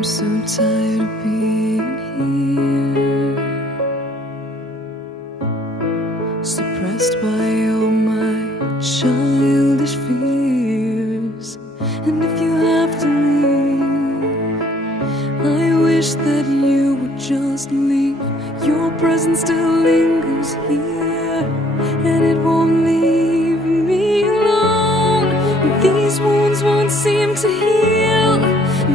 I'm so tired of being here, suppressed by all my childish fears. And if you have to leave, I wish that you would just leave. Your presence still lingers here, and it won't leave me alone. These wounds won't seem to heal.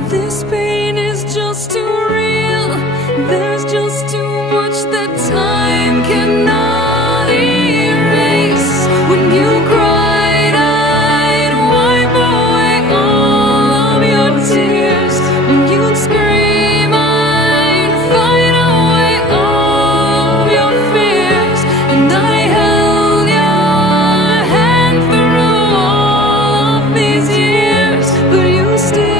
This pain is just too real. There's just too much that time cannot erase. When you cried, I'd wipe away all of your tears. When you'd scream, I'd fight away all of your fears. And I held your hand through all of these years, but you still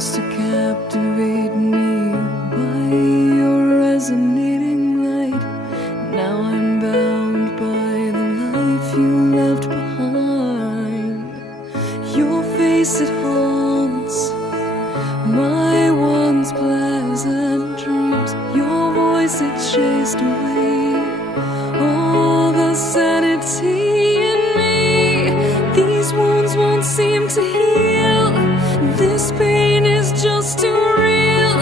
to captivate me by your resonating light. Now I'm bound by the life you left behind. Your face, it haunts my once pleasant dreams. Your voice, it chased away all the sanity in me. These wounds won't seem to heal. This pain is just too real.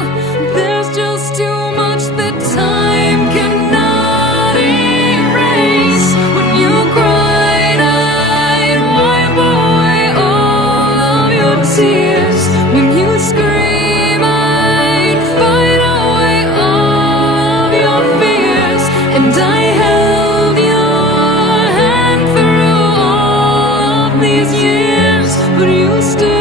There's just too much that time cannot erase. When you cried, I'd wipe away all of your tears. When you scream, I'd fight away all of your fears. And I held your hand through all of these years, but you still